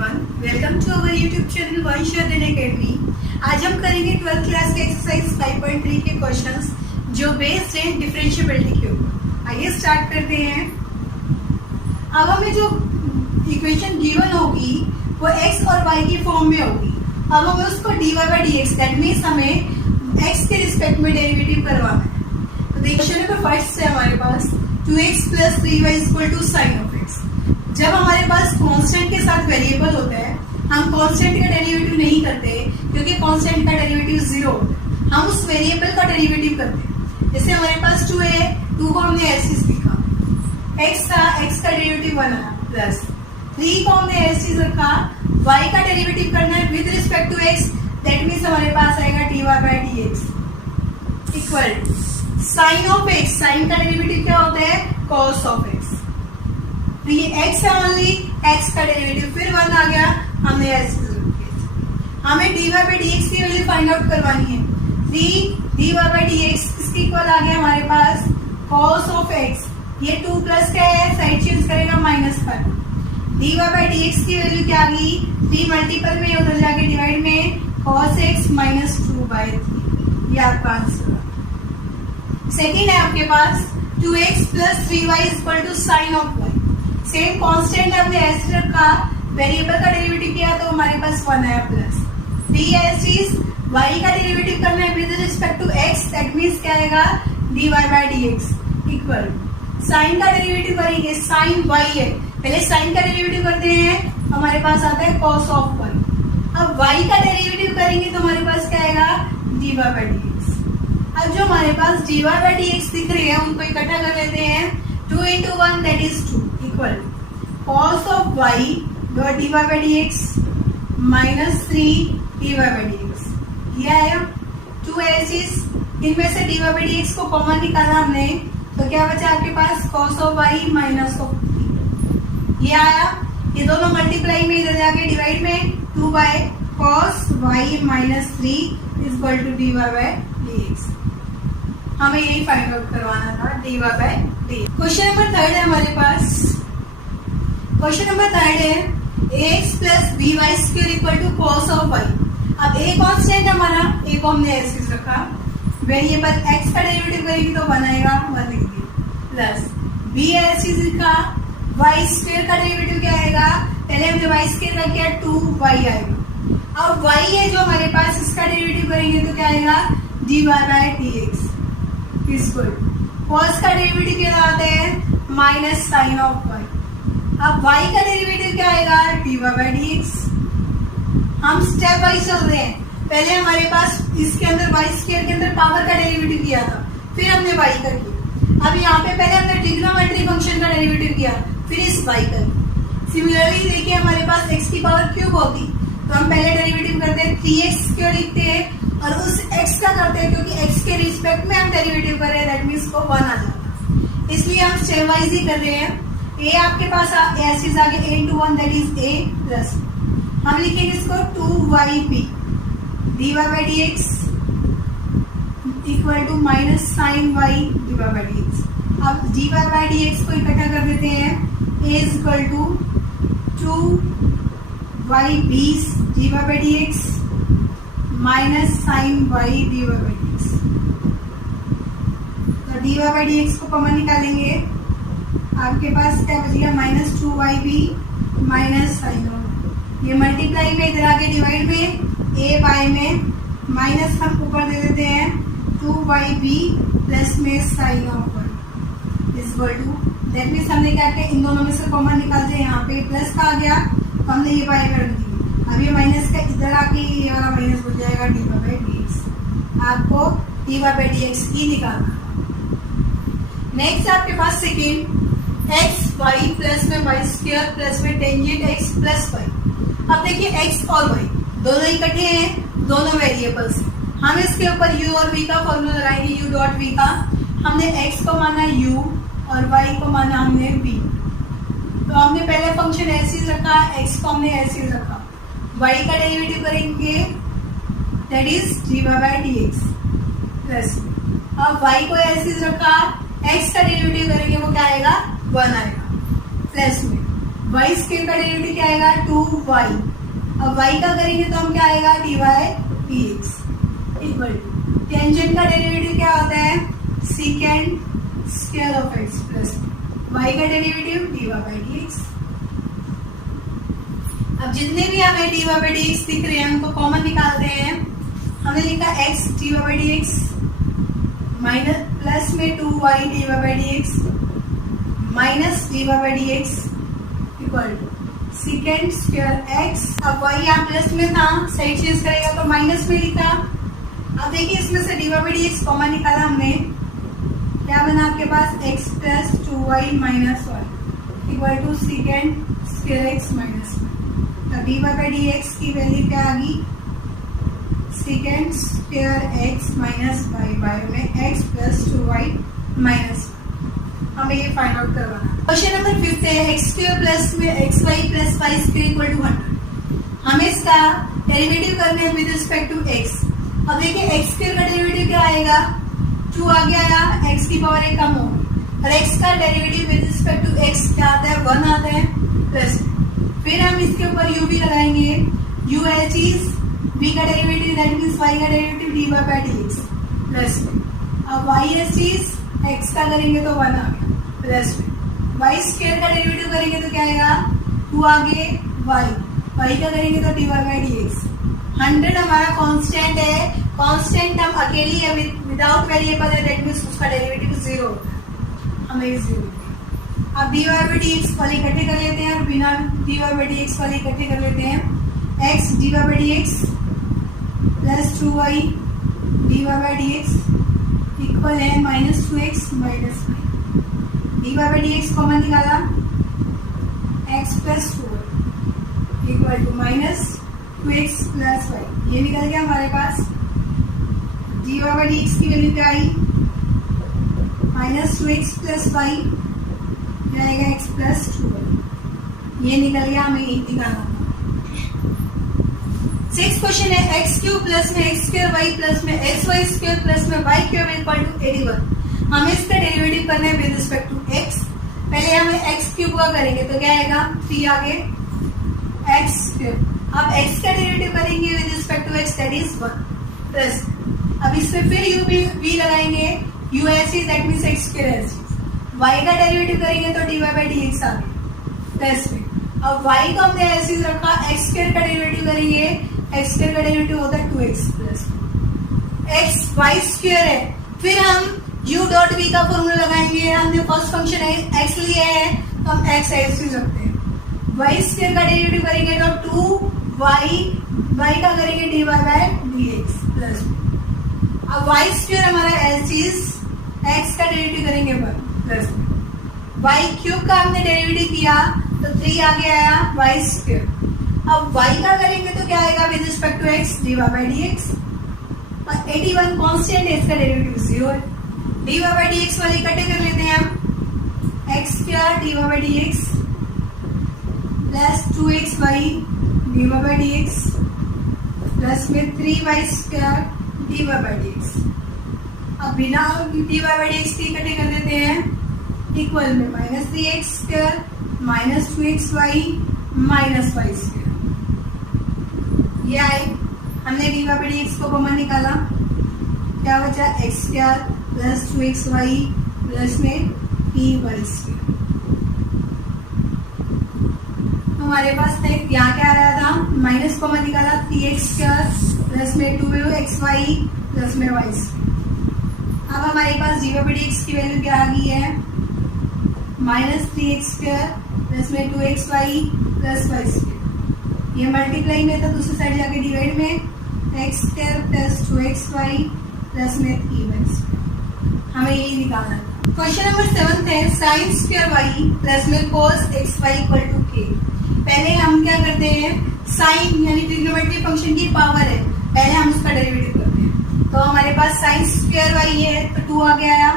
Everyone, welcome to our YouTube channel Vanshvardhan academy. आज हम करेंगे 12th क्लास के एक्सरसाइज 5.3 के क्वेश्चंस जो बेस्ड हैं डिफरेंशिएबिलिटी के ऊपर। आइए स्टार्ट करते हैं। अब हमें जो इक्वेशन गिवन होगी वो x और y की फॉर्म में होगी। अब हमें उसको dy/dx दैट मीन्स हमें x के रिस्पेक्ट में डेरिवेटिव करवाना है। तो क्वेश्चन नंबर फर्स्ट है हमारे पास 2x + 3y = sin of x। जब हमारे पास कांस्टेंट के साथ वेरिएबल होता है, हम कांस्टेंट का डेरिवेटिव नहीं करते क्योंकि कांस्टेंट का डेरिवेटिव 0 होता है। हम उस वेरिएबल का डेरिवेटिव करते हैं। जैसे हमारे पास 2 है, 2 को हमने ऐसे लिखा, x था, x का डेरिवेटिव 1 आया, प्लस 3 को हमने ऐसे रखा, y का डेरिवेटिव करना है with respect to x, that means हमारे पास आएगा dy/dx equal sine of x। Sine का डेरिवेटिव क्या होता है? cos of x। तो ये x है ओनली, x का डेरिवेटिव फिर 1 आ गया, हमने ऐसे हमें dy/dx की वैल्यू फाइंड आउट करवानी है। 3 dy/dx इसके इक्वल आ गया हमारे पास cos ऑफ x। ये 2 प्लस क्या है, साइड चेंज करेगा -5। dy/dx की वैल्यू क्या आ गई? 3 मल्टीपल में उधर जाके डिवाइड में cos x -2/3। ये आपका आंसर। सेकेंड है आपके पास 2x + 3y = sin of y। Same constant हमने ऐसे रखा, वेरिएबल का डेरिवेटिव किया तो हमारे पास 1 आया, प्लस 3 ऐसीज y का डेरिवेटिव करना है with respect to x, that means क्या आएगा dy/dx इक्वल साइन का डेरिवेटिव करेंगे, साइन y है, पहले साइन का डेरिवेटिव करते हैं, हमारे पास आता है cos ऑफ y। अब y का डेरिवेटिव करेंगे तो हमारे पास क्या आएगा dy/dx। अब जो हमारे पास dy/dx दिख रही है उनको इकट्ठा कर लेते हैं, 2 × 1 that is 2 equal cos of y dy/dx -3 dy/dx। ये आया 2 ऐसीज, इनमें से dy/dx को कॉमन निकाला हमने तो क्या बचा आपके पास cos ऑफ y -3। ये आया, ये दोनों मल्टीप्लाई में इधर जाके डिवाइड में 2/cos y -3 = dy/dx। हमें यही फाइंड आउट करवाना था dy/dx। क्वेश्चन नंबर 3 है हमारे पास। क्वेश्चन नंबर 3 है ax + by² = cos of y। अब a कांस्टेंट हमारा, a को हमने ऐसे रखा, वेरिएबल x का डेरिवेटिव करेंगे तो 1 आएगा, 1 लिख दिए, प्लस b ऐसे लिखा, y² का डेरिवेटिव क्या आएगा, पहले हमने y² रख किया 2y आएगा। अब y है जो हमारे पास, इसका डेरिवेटिव करेंगे तो क्या आएगा dy/dx इक्वल cos का डेरिवेटिव क्या आता है -sin ऑफ y। अब y का डेरिवेटिव क्या आएगा dy/dx। हम स्टेप वाइज चल रहे हैं, पहले हमारे पास इसके अंदर y² के अंदर पावर का डेरिवेटिव किया था, फिर हमने y का किया। अब यहाँ पे पहले हमने ट्रिग्नोमेट्री फंक्शन का डेरिवेटिव किया, फिर इस y का किया। सिमिलरली देखिए हमारे पास x की पावर क्यूब होती तो हम पहले डेरिवेटिव करते हैं 3x क्यों लिखते हैं और उस x का करते हैं क्योंकि x के रिस्पेक्ट में हम डेरिवेटिव कर रहे हैं, दैट मींस को 1 आ जाता, इसलिए हम स्टेप वाइज ही कर रहे हैं। a आपके पास ऐसे आगे a × 1 that is a plus हम लिखेंगे इसको 2yb dy/dx equal to -sin y dy/dx। अब dy/dx को इकट्ठा कर देते हैं, a = 2yb dy/dx -sin y dy/dx। तो dy/dx को कॉमन निकालेंगे, आपके पास क्या बचेगा -2yb -sin y। ये मल्टीप्लाई में इधर आके डिवाइड में a y में माइनस हम ऊपर दे देते हैं 2yb प्लस में sin of y equal to, that means हमने क्या किया, इन दोनों में से कॉमन निकाल दिया, यहाँ पे प्लस का आ गया तो हमने ये y कर दी। अब ये माइनस का इधर आके ये वाला माइनस हो जाएगा dy/dx। आपको dy/dx ही निकालना। नेक्स्ट आपके पास सेकेंड x y प्लस में y² प्लस में टेंजेंट x प्लस y। अब देखिए x और y दोनों इकट्ठे हैं, दोनों वेरिएबल्स। हम इसके ऊपर u और v का फॉर्मूला लगाएंगे, u.v का। हमने x को माना u और y को माना हमने v। तो हमने पहले फंक्शन ऐसे रखा, x को हमने ऐसे रखा, y का डेरिवेटिव करेंगे दैट इज dy/dx प्लस, अब y को ऐसे रखा, x का डेरिवेटिव करेंगे वो क्या आएगा 1 आएगा, प्लस में वाई स्क्वायर का डेरिवेटिव क्या आएगा 2y। अब y का करेंगे तो हम क्या आएगा dy dx equal to tangent का डेरिवेटिव क्या होता है second square of x plus y का डेरिवेटिव dy बाई dx। अब जितने भी हमें dy बाई dx दिख रहे हैं उनको कॉमन निकालते हैं। हमने लिखा x dy by dx minus plus में 2y dy by dx minus dy by dx equal to second square x। अब y यहाँ प्लस में था, साइड चेंज करेगा तो माइनस में लिखा। अब देखिए इसमें से dy बाई dx कॉमन निकाला हमने, क्या बना आपके पास x plus 2y minus 1 equal to second square x minus 1। तो dy बाई dx की वैल्यू क्या आ गई second square x minus y by में x प्लस 2y माइनस 1। हमें ये फाइंड आउट करवाना। क्वेश्चन नंबर 5 है एक्स स्क्वायर प्लस में X Y plus Y square equal to 100। हमें इसका डेरिवेटिव करना है विद रिस्पेक्ट टू एक्स। अब देखिए एक्स स्क्वायर का डेरिवेटिव क्या आएगा 2 आ गया, एक्स की पावर 1 कम होगी और एक्स का derivative with respect to X क्या आता है 1 आता है प्लस। फिर हम इसके ऊपर u भी लगाएंगे, u है चीज v का डेरिवेटिव दैट मींस y का derivative dy by dx plus. अब y है चीज x का करेंगे तो 1 आ गया प्लस में वाई स्क्वायर का डेरिवेटिव करेंगे तो क्या आएगा 2 आगे y का करेंगे तो dy बाई dx। 100 हमारा कांस्टेंट है, कांस्टेंट हम अकेली है विदाउट वेरिएबल है दैट मींस उसका डेरिवेटिव 0 होता है, हमें 0। अब dy बाई dx वाले इकट्ठे कर लेते हैं और बिना dy बाई dx वाले इकट्ठे कर लेते हैं। x dy by dx plus 2y dy by dx equal है minus 2x minus dy by dx common निकाला x plus 4 equal to minus 2x plus y। ये निकल गया हमारे पास। dy बाई dx की वैल्यू क्या आई माइनस 2x प्लस y जाएगा x प्लस 2y। ये निकल गया, हमें ये निकालना। 6 क्वेश्चन है एक्स क्यूब प्लस में एक्स स्क्वायर वाई प्लस में एक्स वाई स्क्वायर प्लस में वाई क्यूब इक्वल टू 81। हमें इसका डेरिवेटिव करना है विद रिस्पेक्ट टू एक्स। पहले हमें एक्स क्यूब का करेंगे तो क्या आएगा 3 आगे एक्स क्यूब। अब एक्स का डेरिवेटिव करेंगे with respect to X that is 1 plus. अब इसमें फिर यू भी लगाएंगे, यू ऐसी दैट मींस एक्स स्क्वायर ऐसी। वाई का डेरिवेटिव करेंगे तो dy बाई dx आ गया प्लस में। अब y को हमने ऐसे रखा, एक्स स्क्वायर का डेरिवेटिव करेंगे, एक्स स्क्वायर का डेरिवेटिव होता है 2x plus x Y square है। फिर हम u डॉट v का फॉर्मूला लगाएंगे। हमने फर्स्ट फंक्शन है x लिया है तो हम x ऐसे रखते हैं। वाई स्क्वायर का डेरिवेटिव करेंगे तो 2y का करेंगे dy बाई dx प्लस। अब वाई स्क्वायर हमारा एल चीज x का डेरिवेटिव करेंगे 1 प्लस। वाई क्यूब का हमने डेरिवेटिव किया तो 3 आगे आया वाई स्क्वायर। अब y का करेंगे तो क्या आएगा with respect to x dy by dx। और 81 कांस्टेंट है, इसका डेरिवेटिव 0 है। dy बाई dx वाले इकट्ठे कर लेते हैं हम, x square dy by dx plus 2xy dy by dx plus में 3y square dy by dx। अब बिना dy बाई dx के इकट्ठे कर देते हैं इक्वल में minus 3x square minus 2xy minus y square. ये आए, हमने dy बाई dx को कॉमन निकाला, क्या बचा x square plus 2xy plus में 3y स्क्वायर। हमारे पास यहाँ क्या आया था माइनस कॉमन निकाला 3x स्क्वायर प्लस में 2xy प्लस में y स्क्वायर। अब हमारे पास dy बाई dx की वैल्यू क्या आ गई है माइनस 3x स्क्वायर प्लस में 2xy प्लस y स्क्वायर। ये मल्टीप्लाई में था, दूसरी साइड जाके डिवाइड में x square plus 2xy plus में 3y स्क्वायर। हमें ये निकालना है। क्वेश्चन नंबर 7 है साइन स्क्वायर वाई प्लस में cos X Y equal to K. पहले हम क्या करते हैं, साइन यानी ट्रिग्नोमेट्री फंक्शन की पावर है, पहले हम उसका डेरिवेटिव करते हैं। तो हमारे पास साइन स्क्वायर वाई है तो 2 आ गया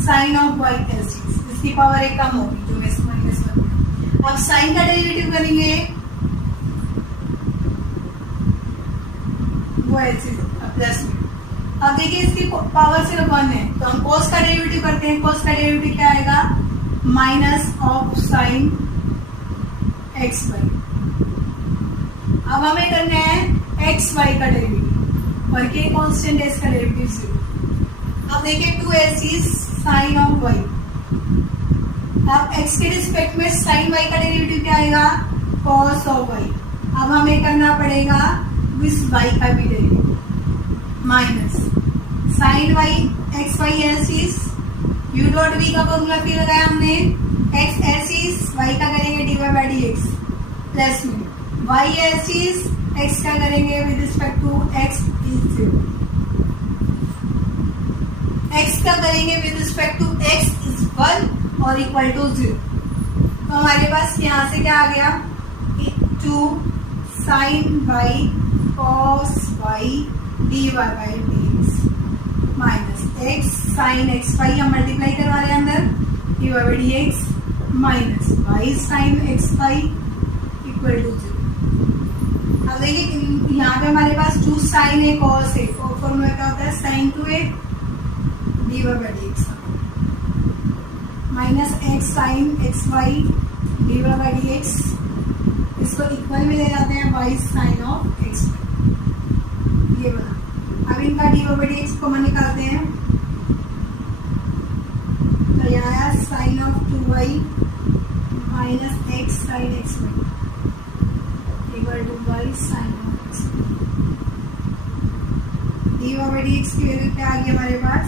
साइन ऑफ वाई प्लस इसकी पावर 1 कम होगी जो में माइनस 1। अब साइन का डेरिवेटिव करेंगे वो ऐसे प्लस में। अब देखिए इसकी पावर सिर्फ 1 है तो हम कोस का डेरिवेटिव करते हैं। कोस का डेरिवेटिव क्या आएगा minus of sine x Y. अब हमें करना है एक्स वाई का डेरिवेटिव और के कांस्टेंट है, इसका डेरिवेटिव 0। अब देखिए 2x is sine of y. अब x के रिस्पेक्ट में साइन वाई का डेरिवेटिव क्या आएगा, कॉस ऑफ वाई। अब हमें करना पड़ेगा इस वाई का भी derivative minus sine y x y s is u dot v का फॉर्मूला फिर लगाया हमने, एक्स एस इज वाई का करेंगे d y by d x plus में वाई एस इज एक्स का करेंगे with respect to x is 0, x का करेंगे with respect to x is 1 और इक्वल टू 0। तो हमारे पास यहाँ से क्या आ गया, 2 sine y cos y d y by d x minus x sine x y हम मल्टीप्लाई करवा रहे हैं अंदर d y by d x minus y sine x Y equal to 0। अब देखिए यहाँ पे हमारे पास 2 साइन है कॉस है, फॉर्मूला क्या होता है sine 2a d y by d x minus x sine x y d y by d x, इसको इक्वल में ले जाते हैं y sine of x y, ये बना। अब इनका d y by d x common निकालते हैं, तो यहाँ आया sine of 2y minus x sine x Y equal to y sine of x. D y by d x की वैल्यू क्या आ गई हमारे पास,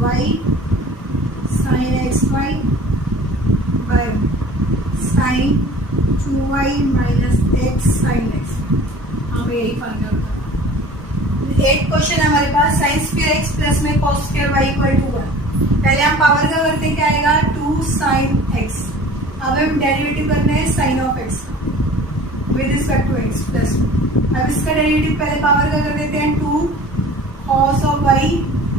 y sine x y by sine 2y minus x sine x. हमें यही find out करना। 8 question हमारे पास साइन स्क्वायर एक्स प्लस में cos square y equal to 1। पहले हम पावर का करते हैं, क्या आएगा 2 साइन एक्स। अब हम डेरिवेटिव करना है sine of x with respect to x plus में। अब इसका डेरिवेटिव पहले पावर का कर देते हैं 2 कॉस ऑफ वाई,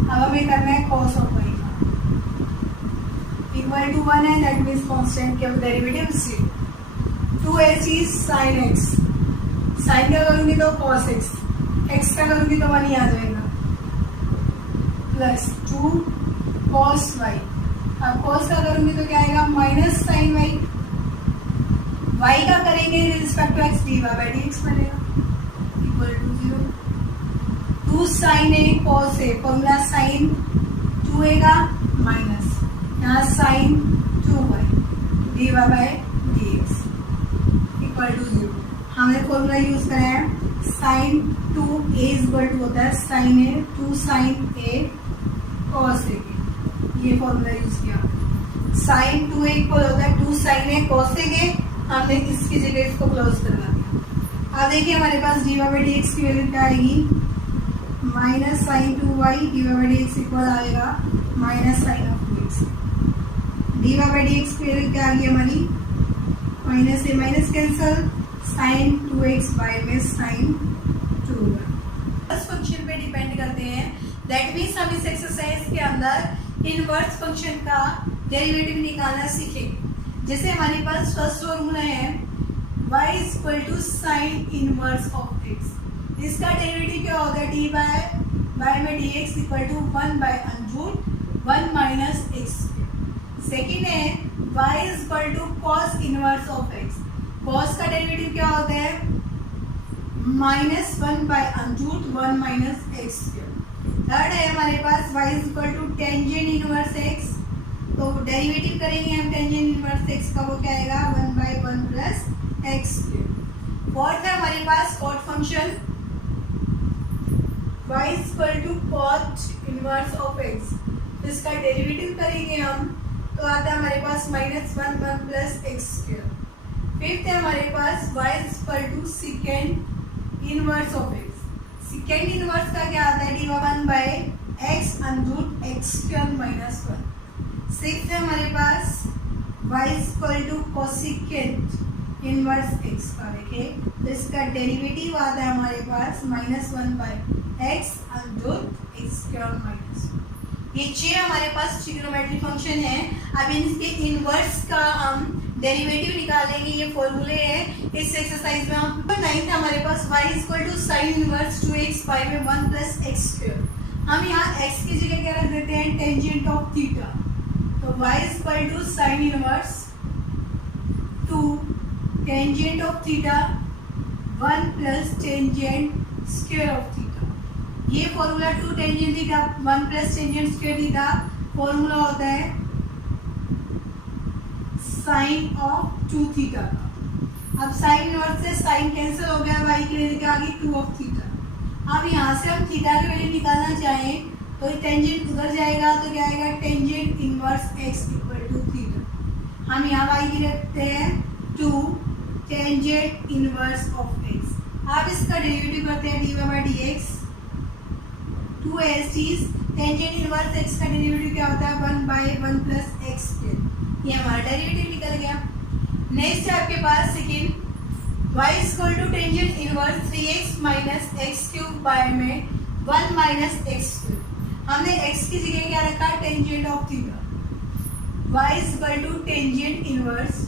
अब हमें करना है cos of y equal to 1 है, दैट मीन्स कांस्टेंट के derivative 0। 2x is sine x, sine का करूंगी तो कॉस एक्स, एक्स का करूंगी तो 1 ही आ जाएगा प्लस 2 कॉस वाई। अब कॉस का करूंगी तो क्या आएगा माइनस साइन वाई, वाई का करेंगे respect to x d y by d x बनेगा equal to 0। 2 sine a cos a, formula sine 2a का माइनस यहाँ sine 2y d y by d x equal to 0। हमने formula use करा है sine 2a equal to होता है sign A 2 sine a cos ए, ये formula use किया। Sign 2a equal होता है 2 साइन ए कॉस ए, हमने इसकी जगह इसको क्लोज करवा दिया। अब देखिए हमारे पास d y by d x की वैल्यू क्या आएगी, minus sine 2y d y by d x equal आएगा minus sine of 2x। D y by d x की वैल्यू क्या आ गई हमारी, माइनस से minus cancel, sine 2x by में साइन 2y। बस फंक्शन पे डिपेंड करते हैं, दैट मीन्स हम इस एक्सरसाइज के अंदर इनवर्स फंक्शन का डेरिवेटिव निकालना सीखेंगे। जैसे हमारे पास फर्स्ट फॉर्मूला है y is equal to sine inverse of x, इसका डेरिवेटिव क्या होगा डी बाय में d x equal to 1 by under root 1 minus x. Second है y is equal to cos inverse of x, cos का derivative क्या होता है minus 1 by under root 1 minus x. Third है हमारे पास y is equal to tangent inverse x, तो derivative करेंगे हम टेंजेंट इनवर्स x का, वो क्या आएगा 1 बाय 1 प्लस एक्स। फोर्थ है हमारे पास cot function y is equal to cot inverse of x, तो इसका डेरिवेटिव करेंगे हम तो आता है हमारे पास minus 1 1 plus x square. Fifth है हमारे पास y is equal to second inverse of x, second inverse का क्या आता है d 1 by x under root x square minus 1। Sixth है हमारे पास y is equal to cosecant inverse x का, देखिए तो इसका डेरिवेटिव आता है हमारे पास minus 1 by x under root x square minus 1। ये 6 हमारे पास ट्रिग्नोमेट्री फंक्शन है। अब इनके इनवर्स का हम डेरिवेटिव निकालेंगे, ये फॉर्मूले है इस एक्सरसाइज में। हम 9th हमारे पास y is equal to sine inverse 2x by में 1 प्लस एक्स स्क्वायर। हम यहाँ x की जगह क्या रख देते हैं टेंजेंट ऑफ थीटा, तो y is equal to sine inverse 2 tangent of theta 1 plus tangent square of theta. ये formula 2 tangent theta 1 plus tangent square theta formula होता है साइन ऑफ 2 थीटा का। अब साइन इनवर्स से साइन कैंसिल हो गया, Y की वैल्यू क्या आ गई 2 ऑफ थीटा। अब यहाँ से हम थीटा की वैल्यू निकालना चाहें तो टेंजेंट उधर जाएगा तो क्या आएगा tangent inverse x equal to theta. हम यहाँ वाई की रखते हैं 2 टेंजेंट इनवर्स ऑफ एक्स। आप इसका डेरिवेटिव करते हैं d y by d x 2 एस टीज। टेंजेंट इनवर्स एक्स का डेरिवेटिव क्या होता है 1 बाई 1 प्लस एक्स स्क्वायर। ये हमारा डेरिवेटिव निकल गया। नेक्स्ट है आपके पास second y equal to tangent inverse 3x minus x cube by में 1 माइनस एक्स क्यूब। हमने x की जगह क्या रखा tangent of theta. y equal to tangent inverse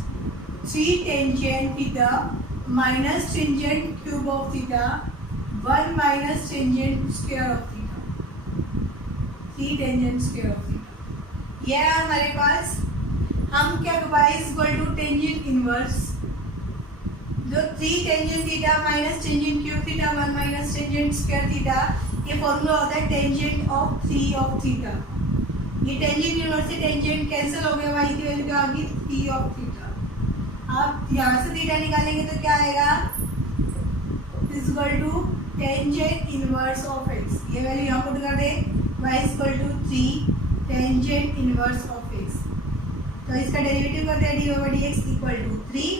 3 tangent theta minus tangent cube of theta 1 minus tangent square of theta 3 tangent square of theta. यह है हमारे पास। हम क्या y equal to tangent inverse जो 3 tangent theta minus tangent cube theta 1 minus tangent square theta, ये formula होता है टेंजेंट ऑफ 3 ऑफ थीटा। ये टेंजेंट इनवर्स से टेंजेंट कैंसिल हो गया, y की वैल्यू क्या आ गई 3 ऑफ थीटा। आप यहाँ से थीटा निकालेंगे तो क्या आएगा equal to tangent inverse of x। ये वैल्यू यहाँ पुट कर दे y equal to 3 tangent inverse of x। तो इसका डेरिवेटिव करते हैं d over d x equal to 3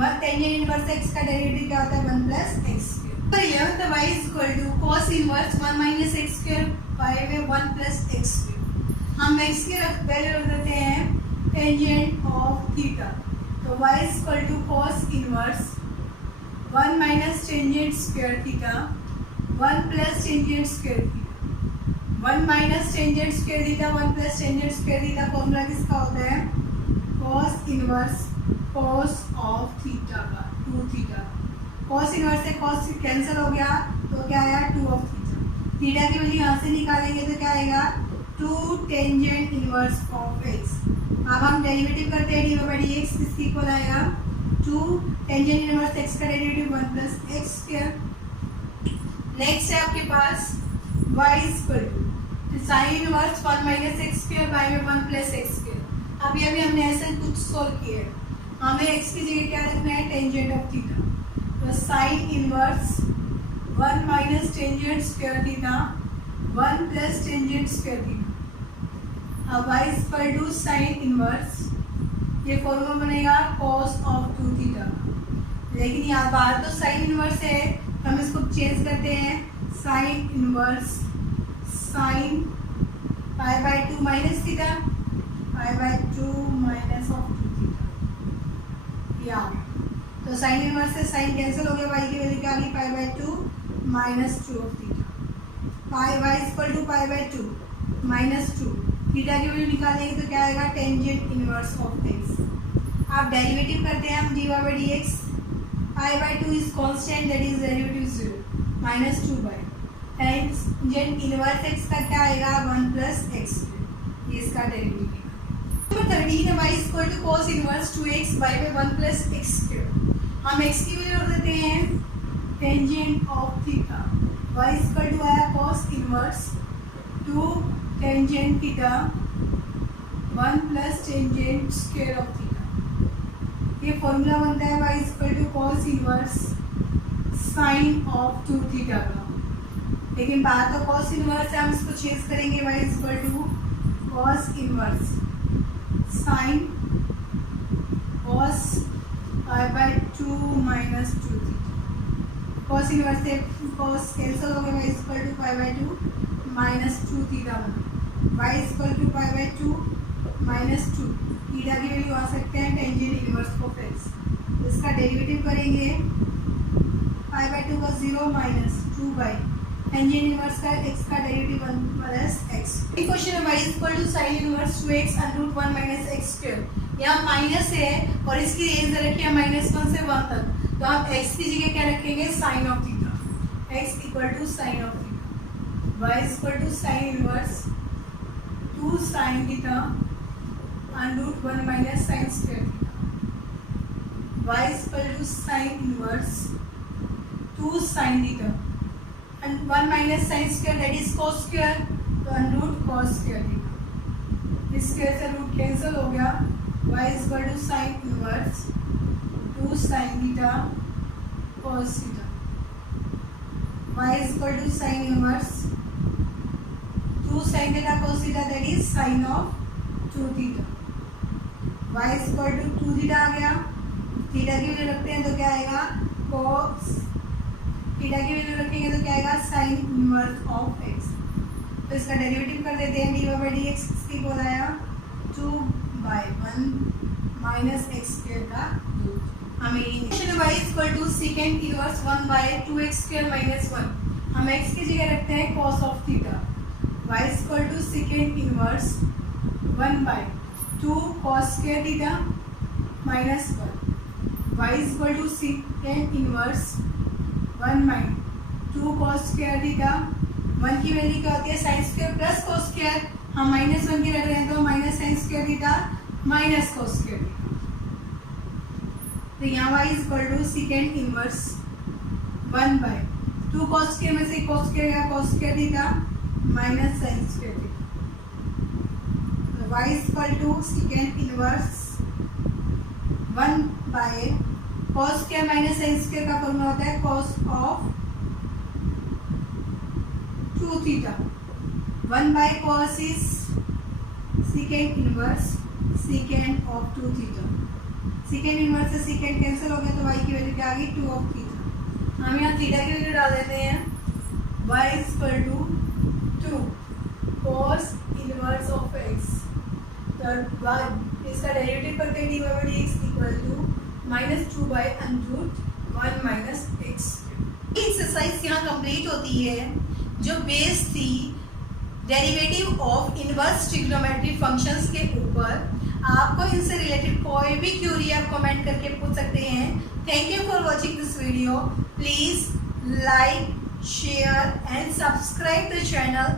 1 tangent inverse x का डेरिवेटिव क्या होता है 1 प्लस एक्स स्क्वायर। तो यह होता है y equal to cos inverse 1 minus x square by में 1 प्लस एक्स स्क्वायर। हम x की वैल्यू रख देते हैं टेंजेंट ऑफ थीटा। तो y equal to cos inverse 1 minus tangent square theta 1 plus tangent square theta 1 minus tangent square theta 1 plus tangent square theta formula किसका होता है cos inverse cos of theta का 2 theta. cos inverse से cos cancel हो गया तो क्या आया 2 ऑफ थीटा। थीटा की वैल्यू यहाँ से निकालेंगे तो क्या आएगा 2 टेंजेंट इनवर्स ऑफ x। अब हम डेरिवेटिव करते हैं डी बाई डी एक्स, किसकी इक्वल आएगा 2 टेंजेंट इनवर्स x का derivative 1 plus x square. Next है आपके पास y equal to sine inverse 1 minus x square by में 1 प्लस एक्स स्क्वायर। अभी हमने ऐसे कुछ सोल्व किया है, हमें x की जगह क्या रखना है टेंजेंट ऑफ थीटा। तो sine inverse 1 minus tangent square theta 1 plus tangent square theta. अब y equal to sine inverse, ये फॉर्मूला बनेगा cos ऑफ 2 थीटा। लेकिन यहाँ बाहर तो साइन इनवर्स है, हम इसको चेंज करते हैं sine inverse sine pi by 2 minus theta pi by 2 minus of 2 theta. या तो साइन इनवर्स से साइन कैंसिल हो गया, y की वैल्यू क्या आ गई pi by 2 minus 2 of theta. Pi y equal to pi by 2 minus 2। Theta की वैल्यू निकालेंगे तो क्या आएगा टेंजेंट इनवर्स ऑफ x। आप डेरिवेटिव करते हैं हम d y by d x. Pi by 2 is constant, that is derivative 0 minus 2 bye tangent inverse x का क्या आएगा 1 प्लस एक्स। ये इसका डेरिवेटिव है। नंबर 13 है y equal to cos inverse 2x by में 1 प्लस एक्स स्क्वायर। हम x की वैल्यू रख देते हैं tangent of theta. y equal to आया cos inverse 2 tangent theta 1 plus tangent square of theta. ये फॉर्मूला बनता है y equal to cos inverse sine of 2 theta का। लेकिन बात तो cos इनवर्स है, हम इसको चेंज करेंगे y equal to cos inverse sine cos pi by 2 minus 2 theta. cos inverse से cos कैंसिल हो गया, y equal to pi by 2 minus 2 theta बना। y equal to pi by 2 minus 2। Theta की value आ सकते हैं tangent inverse of x। इसका derivative करेंगे पाई बाय 2 का 0 माइनस 2 बाई टेंजेंट इनवर्स का x का डेरिवेटिव 1 प्लस x। एक क्वेश्चन है y equal to sine inverse 2x under 1 minus x square. यहाँ माइनस है और इसकी रेंज रखी है -1 से 1 तक, तो आप x की जगह क्या रखेंगे sine of theta. x equal to sine of theta. y equal to sine inverse 2 sine theta under 1 minus sine square theta. y is equal to sin inverse 2 sin theta and 1 minus sin square that is cos square, तो under root cos square theta, इस square से root cancel हो गया, y is equal to sin inverse 2 sin theta cos theta, y is equal to sin inverse 2 sin theta cos theta that is sin of 2 theta, y is equal to 2 theta आ गया, theta की value रखते हैं तो क्या आएगा cos, theta की value रखेंगे तो क्या आएगा sin इनवर्स ऑफ x, तो इसका डेरिवेटिव कर देते हैं, dy by dx किसकी बोल आया 2/1 माइनस x स्क्वायर का रूट, हमें equation y is equal to second inverse 1/2x square minus 1, हम x की जगह रखते हैं cos of theta, y is equal to second inverse 1/2 cos square theta minus 1, y is equal to secant inverse 1/2 cos square theta, 1 की value क्या होती है sin square plus cos square, हम -1 की रख रहे हैं तो minus sin square theta minus cos square theta, तो यहाँ y is equal to secant inverse 1/2 cos square में से cos square या cos square theta minus sin square theta, तो y is equal to secant inverse 1/cos square minus sin square का formula होता है cos of 2 theta, 1/cos is secant inverse secant of 2 theta, secant inverse से secant cancel हो गया तो y की value क्या आ गई 2 ऑफ थीटा, हम यहाँ थीटा की वैल्यू डाल देते हैं, y is equal to 2 cos inverse of x, तो इसका डेरिवेटिव करके dy by dx equal to -2/√1 minus x। Exercise यहाँ कंप्लीट होती है जो बेस थी derivative of inverse trigonometry functions के ऊपर। आपको इनसे रिलेटेड कोई भी क्यूरी आप कमेंट करके पूछ सकते हैं। Thank you for watching this video. Please like, share and subscribe the channel